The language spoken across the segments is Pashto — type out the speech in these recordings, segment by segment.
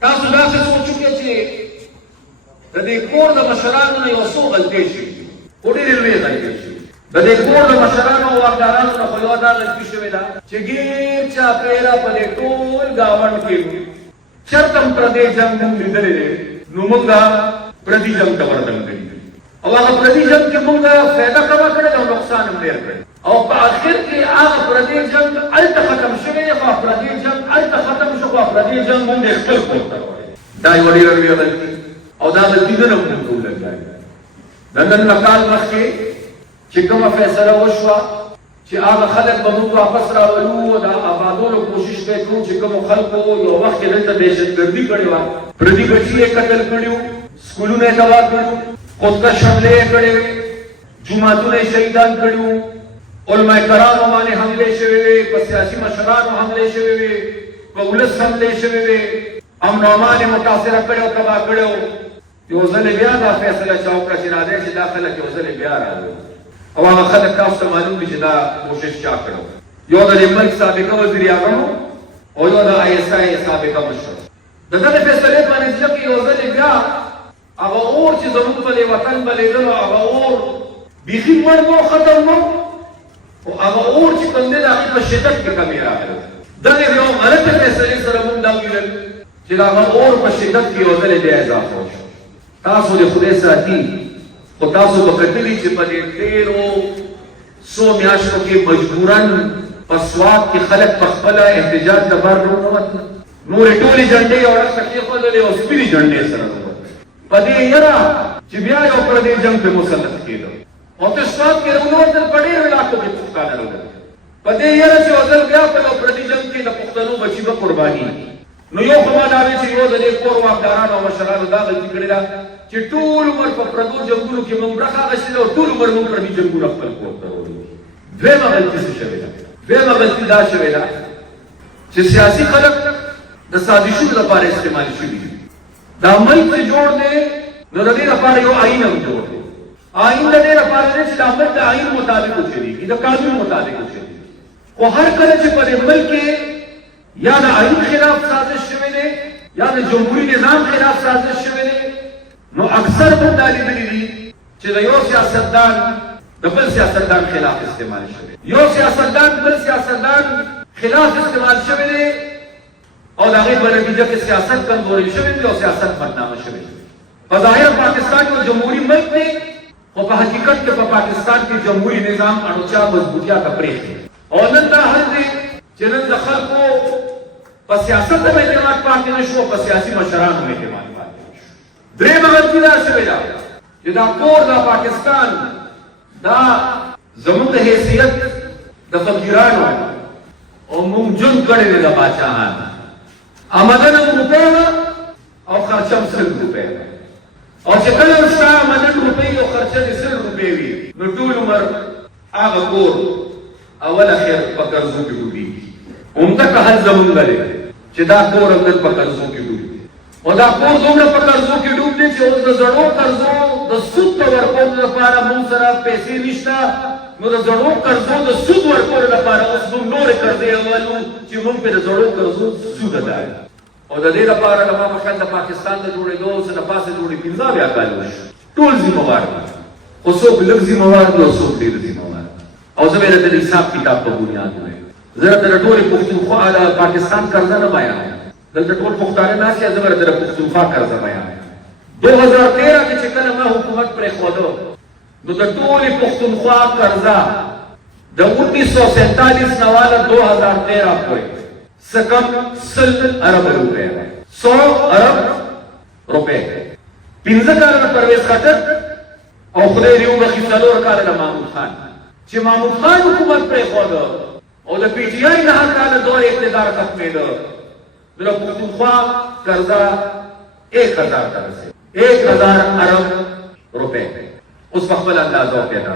تاسو داسې سوچ وکړئ چې د دې کور د مشرانو نه یو څو غلطۍ شوي خو ډېرې لویې غلطۍ شوي د دې کور د مشرانو او واکدارانو نه خو یوه دا غلطي شوې ده چې ګیر چاپېره په دې ټول ګاونډ کې چېرته هم پردی جنګ موږ لیدلی دی نو موږ پردي جنګ ته ورتللي او هغه پردي جنګ کې موږ فایده کمه کړې ده او نقصان هم ډېر کړی او په آخر کې هغه پردی جنګ هلته ختم شوی دی خو پردی جنګ هلته ختم شو خو پردی جنګ موږ یې خپل کور ته راوړی دا یوه ډېره لویه غلطي او دا غلطي نه موږ ولګوي د نن نه کال مخکې چې کومه فیصله وشوه چې هغه خلک به موږ واپس راولو او د آبادولو کوشش به کوو چې کومو خلکو یو وخت کې دلته دهشتګردي کړې وه پردي بچي یې قتل کړي وو سکولونه یې تباه کړي وو خودکش حملې یې کړې وې جوماتونه یې شهیدان کړي وو علما کرامو باندې حملې شوې وې په سیاسي مشرانو حملې شوې وې په ولس حملې شوې وې امن و امان یې متاثره کړی او تباه کړی و یو ځل بیا دا فیصله چا وکړه چې راځئ چې دا خلک یو ځل بیا راغلل او هغه خلک تاسو ته معلوم دي چې دا کوشش چا کړی یو د دې ملک سابقه وزیر اعظم او یو د ISI سابقه مشر د دغه فیصلې په نتیجه کې یو ځل بیا هغه اور چې زموږ په دې وطن بلېدلو هغه اور بیخي مړ و ختم و او هغه اور چې کوم دی د هغې په شدت کې کمې راغله دغې یو غلطه فیصلې سره موږ دا ولیدل چې د هغه اور په شدت کې یو ځل بیا اضافه وشو تاسو د خدای ساتي خو تاسو به کتلي چې په دې تېرو څو میاشتو کې مجبوراً په سوات کې خلک په خپله احتجاج لپاره راووتل نورې ټولې جنډې یو ډک ته کېښودلې او سپینې جنډې سره راووتل په دې یره چې بیا یو پردی جنګ پرې مسلط کېده او په سوات کې راووتل په ډېرو علاقو کې پښتانه راووتل په دې یره چې یو ځل بیا په یو پردي جنګ کې د پښتنو بچي به قرباني نو یو خو ما دا وی چې یو د دې کور واکدارانو او مشرانو دا غلطي کړې ده چې ټول عمر په پردو جنګونو کې موږ برخه اخیستې ده او ټول عمر موږ پردي جنګونه خپل کور ته راوړي دویمه غلطي څه شوې ده دویمه غلطي دا شوې ده چې سیاسي خلک د سازشونو لپاره استعمال شوي دي دا ملک چې جوړ دی نو د دې لپاره یو آئین هم جوړ دی آئین د دې لپاره دی چې دا ملک د آئین مطابق وچلېږي د قانون مطابق وچلېږي خو هر کله چې په دې ملک کې یا د آئین خلاف سازش شوی دی یا د جمهوري نظام خلاف سازش شوی دی نو اکثر موږ دا لیدلي دي چې د یو سیاستدان د بل سیاستدان خلاف استعمال شوی یو سیاستدان بل سیاستدان خلاف استعمال شوی دی او د هغې په نتیجه کې سیاست کمزوری شوی دی او سیاست بدنامه شوی دی په ظاهر پاکستان یو جمهوري ملک دی خو په حقیقت کې په پاکستان کې جمهوري نظام اړوچا مضبوطیا ته پرېښی او نن دا حل دی چې نن د خلکو په سیاست هم اعتماد پاتې نه شو په سیاسي مشرانو هم اعتماد پاتې نه شو درېیمه غلطي دا شوې ده چې دا کور د پاکستان دا زموږ د حیثیت د فقیرانو او موږ ژوند کړی دی د باچاهان آمدن هم روپۍ ده او خرچه هم 100 روپۍ ده او چې کله هم ستا آمدن روپۍ او خرچه دې 100 روپۍ وي نو ټول عمر هغه کور اول اخر په قرضو کې ډوبېږي همدغه حل زمونږ دی چې دا کور هم نن په قرضو کې ډوب دی او دا کور دومره په قرضو کې ډوب دی چې اوس د زړو قرضو د سود په ورکولو لپاره موږ سره پیسې نشته نو د زړو قرضو د سود ورکولو لپاره اوس موږ نورې قرضې اولو چې موږ پرې د زړو قرضو سود ادا او د دې لپاره د ما په خیال د پاکستان د جوړېدو څه د پاسه جوړې 15 بیا کال وشو ټول ذمهوار دي خو څوک لږ ذمهوار دي او څوک ډېر ذمهوار او زه به د حساب کتاب په بنیاد ووایم زه د ټولې پښتونخوا د پاکستان قرضه نه بیانوم دلته ټول پښتانه ناست یا زه به د پښتونخوا قرضه بیانوم 2013 کې چې کله ما حکومت پرېښوده نو د ټولې پښتونخوا قرضه د 1947 نه واله 2013 پورې څه کم 100 ارب روپۍ 100 ارب روپۍ 15 کاله د پرویز خټک او خدای دې وبخښي 4 کاله د محمود خان چې محمود خان حکومت پرېښوده او د پی ټی آی 9 کاله دور اقتدار ختمېده نو د پښتونخوا قرضه 1000 ته رسېده 1000 ارب روپۍ اوس په خپل اندازه وپیدا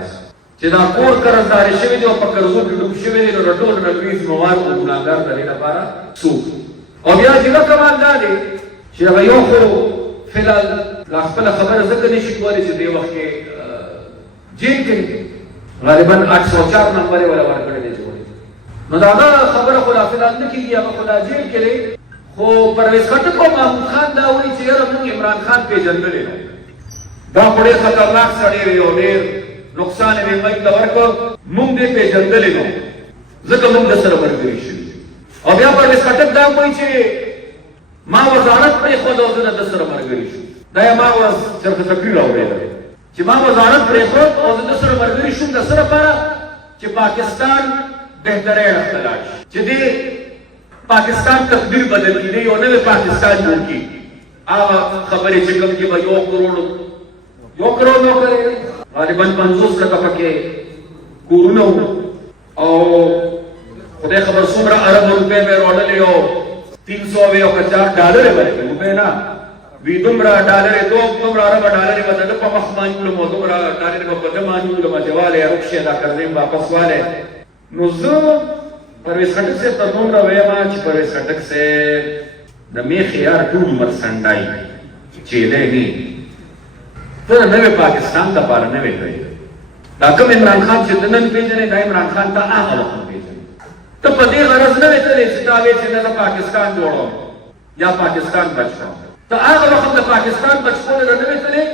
چې دا کور قرضداري شوی دی او په قرضو کې ډوب شوی دی نو د ټول نه لوی ذمهوار او ګناهګار د دې لپاره څوک او بیا چې کمال دا دی چې هغه یو خو فلحال لا خپله خبره ځکه نشي کولی چې دې وخت کې جیل کې غالبا 804 نمبر یې ولا ورکړی دی نو دا هغه خبره خو لا فلحال نه کېږي هغه خو لا جیل کې دی خو پرویز خټک او محمود خان دا وایي چې یاره موږ عمران خان پېژندلی نه دا خو ډېر خطرناک سړی دی او ډېر نقصان یې ملک ته ورکړ موږ دې پېژندلی نه ځکه موږ د سره ملګري شوي او بیا پرویز خټک دا وایي چې ما وزارت پرېښود او زه د سره ملګري شوم دا یې ما ورځ چرته تقریر اورېدلی چې ما وزارت پرېښود او زه د سره ملګري شوم د څه لپاره چې پاکستان بهترۍ اړخ ته لاړ شي چې دې پاکستان تقدیر بدل کړي یو نوی پاکستان جوړ کړي هغه خبرې چې کوم کې به 1 کروڑ نو کړی غالبا 50 لکه پکې کورونه او خدای خبر څومره ارب روپۍ به راوړلې او 350 ډالر ورکړي روپۍ نه وی دومره ډالر دومره ارب ډالر به د په مخ باندې نو دومره ډالر به په دې باندې نو ماجواله رخصه دا کړم واپس واله نو زه پرویز خټک سے تر دومره وایم چې پرویز خټک سے د میخ یار ټول مرسنډای چې دی ته نوې پاکستان ته پاره نه وی دا کوم عمران خان چې نن پیژنې دا عمران خان ته هغه وخت پیژنې ته په دې غرض نه وتلې چې دا وی چې نه پاکستان جوړو یا پاکستان بچو ته هغه وخت د پاکستان بچو نه وتلې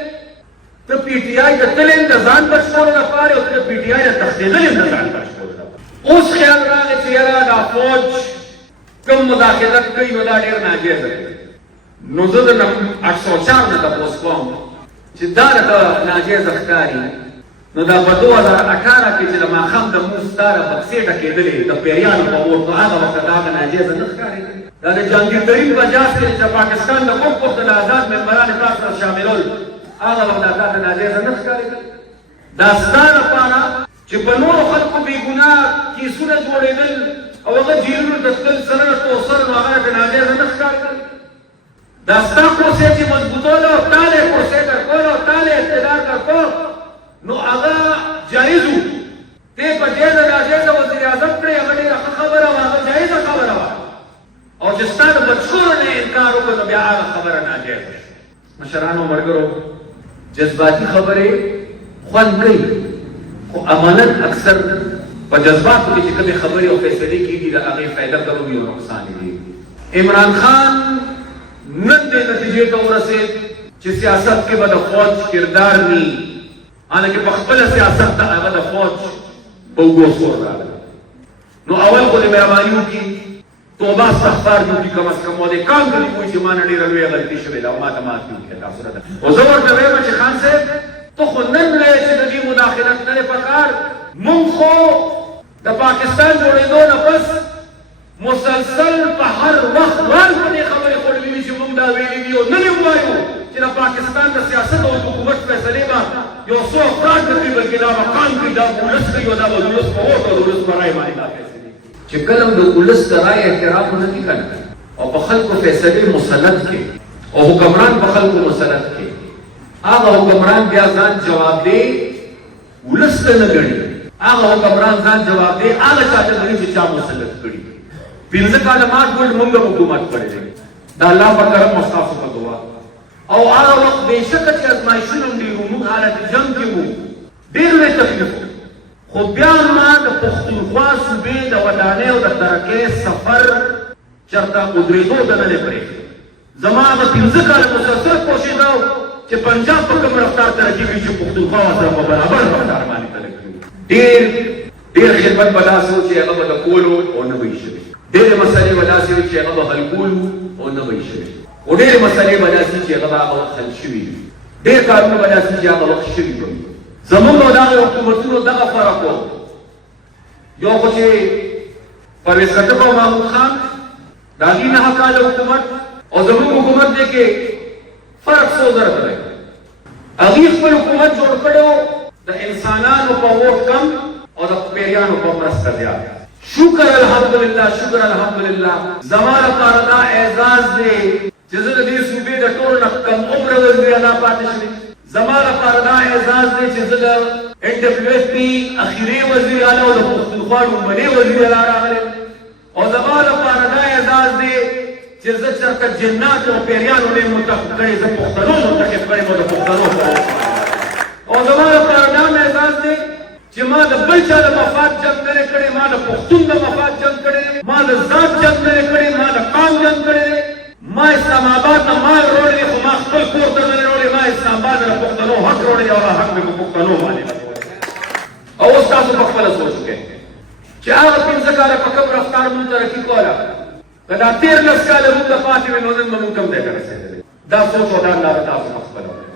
ته پی ټی آی د تلین د ځان بچو لپاره او ته پی ټی آی د تخدیدل د ځان بچو اوس خیال راغی چې یاره دا فوج کوم مداخلت کوي نو دا ډېر ناجیز دی نو زه د 804 نه تپوس کوم چې دا راته ناجیزه ښکاري نو دا په 2018 کې چې د ماښام د مونځ ستاره بکسې ډکېدلې د پیریانو په اور نو هغه وخت د هغه ناجیزه نه ښکاري دا د جهانګیر ترین په جاز کې چې پاکستان د کوم وخت د آزاد ممبران تاسو سره شاملول هغه وخت د هغه ناجیزه نه ښکاري دا ستا لپاره چې په نورو خلکو بې ګناه کیسونه جوړېدل او هغه جیلونو ته تلل سره د توسر نو هغه ته ناجیزه نه ښکارېدل دا ستا کرسۍ چې مضبوطول او تا له کرسۍ درکول او تا له اقتدار درکول نو هغه جایز و ته په دې د ناجیزه وزیر اعظم کړې هغه ډېره ښه خبره وه هغه جایزه خبره وه او چې ستا د بچکورو نه انکار وکړو نو بیا هغه خبره ناجیزه مشرانو ملګرو جذباتي خبرې خوند کوي خو امانت اکثر په جذباتو کې چې کومې خبرې او فیصلې کېږي د هغې فایده کول وي او نقصان یې عمران خان نن دې نتیجې ته ورسېد چې سیاست کې به د فوج کردار وي حالانکه په خپله سیاست ته هغه د فوج په اوږو سور راغلی نو اول خو دې مهرباني وکړي توبه استغفار دې وکړي کم از کم او دې کام کړي کوي چې ما نه ډېره لویه غلطي شوې ده او ما ته معافي وکړه تاسو راته او زه ورته وایم چې خان صاحب ته خو نن وایې چې د دې مداخلت نه دی پکار موږ خو د پاکستان جوړېدو نه پس مسلسل په هر وخت وال په دې خبرې خوړلې وي چې موږ دا ویلي دي او نن یې ووایو چې د پاکستان د سیاست او حکومت فیصلې به یو څو افراد نه کوي بلکې دا به قام کوي دا به ولس کوي او دا به د ولس په ووټ او د ولس په رایې باندې دا فیصلې چې کله د ولس د رایې احترام ونه کړي که نه او په خلکو فیصلې مسلط کړي او حکمران په خلکو مسلط کړي هغه حکمران بیا ځان جوابدeh ولس ته نه ګڼي هغه حکمران ځان جوابدeh هغه چا ته ګڼي چې چا مسلط کړي 15 کاله مات ګل موږ حکومت کړی دی دا الله په کرم او ستاسو په دعا او هغه وخت بېشکه چې ازمایښتونه هم ډېر وو موږ حالت جنګ کې وو ډېر لوی تکلیف و خو بیا ما د پښتونخوا صوبې د ودانۍ او د ترقۍ سفر چېرته ودرېدو ته نه دی پرېښی زما هغه 15 کاله مسلسل کوشش دا و چې پنجاب په کوم رفتار ترقي کړي چې پښتونخوا ورسره په برابر رفتار باندې ترقي کړي ډېر خدمت به داسې و چې هغه به د کولو او نه به یې شوي ډېرې مسلې به داسې وي چې هغه به حل کولو او نه به یې شوي خو ډېرې مسلې به داسې چې هغه به هغه وخت حل شوي وي ډېر کارونه به داسې چې هغه وخت شوي به وي زموږ او دغه حکومتونو دغه فرق و یو خو چې پرویز خټک او محمود خان د هغې 9 کاله حکومت او زموږ حکومت دی کې فرق څو ضربه دی هغې خپل حکومت جوړ کړی و د انسانانو په ووټ کم او د پیریانو په مرسته زیات شکر الحمدلله شکر الحمدلله زما لپاره دا اعزاز دی چې زه د دې صوبې د ټولو نه کم عمره وزیر اعلی پاتې شوم زما لپاره دا اعزاز دی چې زه د NWFP اخیری وزیر اعلی او د پښتونخوا لومړنی وزیر اعلی راغلی او زما لپاره دا اعزاز دی چې زه چېرته جنات او پیریانو نه یم منتخب کړی زه پښتنو منتخب کړی او د پښتنو او زما لپاره دا اعزاز دی چې ما د بل چا د مفاد جنګ نه کړی ما د پښتون د مفاد جنګ کړی ما د ذات جنګ نه کړی ما د قام جنګ کړی ما اسلام آباد نه ما وروړی خو ما خپل کور ته نه وروړی ما اسلام آباد نه پښتنو حق وروړی او حق مې په پښتنو باندې او اوس تاسو په خپله سوچ وکړئ چې هغه پنځه کاله په کوم رفتار مونږ ترقي کوله که دا 13 کاله مونږ ته پاتې وي نو نن به مونږ کوم ځای ته رسېدلي دا سوچ او دا اندازه تاسو په خپله وکړئ